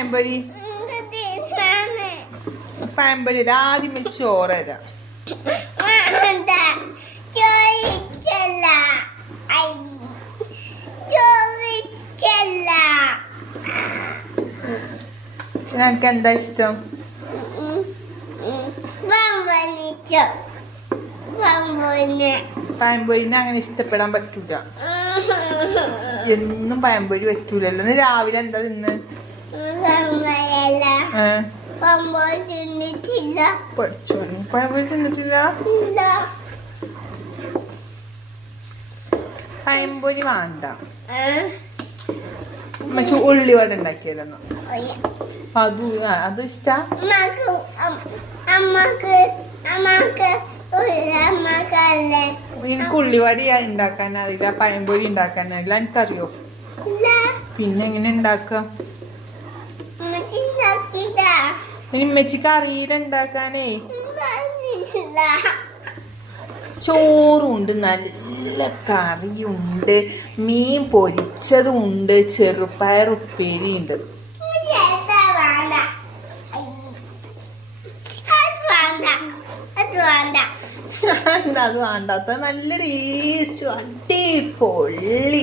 പഴംപൊരി പഴംപൊരി ആദ്യം ചോറ് തരാം. എനിക്ക് എന്താ ഇഷ്ടം? പഴംപൊരിനെ അങ്ങനെ ഇഷ്ടപ്പെടാൻ പറ്റൂല. എന്നും പഴംപൊരി പറ്റൂലല്ലോ. ഇന്ന് രാവിലെ എന്താ തിന്ന്? പഴംപൊരി തിന്നിട്ടില്ല. പഴംപൊരി വേണ്ട. ഉള്ളിവട ഉണ്ടാക്കിയല്ലോ. അത് ഇഷ്ടാ. എനിക്ക് ഉള്ളിവടി ഉണ്ടാക്കാൻ അറിയില്ല, പഴംപൊരി ഉണ്ടാക്കാൻ അറിയില്ല. എനിക്കറിയോ? പിന്നെ എങ്ങനെ ഉണ്ടാക്ക? ഉമ്മച്ചിക്ക് അറിയില്ല ഉണ്ടാക്കാനേ. ചോറുണ്ട്, നല്ല കറിയുണ്ട്, മീൻ പൊരിച്ചതും ഉണ്ട്, ചെറുപയർ ഉപ്പേരി ഉണ്ട്. അത് വേണ്ടാത്ത നല്ല ടേസ്റ്റ്, അടിപൊളി.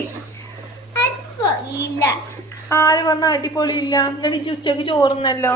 ആര് പറഞ്ഞ അടിപൊളി ഇല്ല? എന്നിട്ട് ഉച്ചക്ക് ചോറുന്നല്ലോ.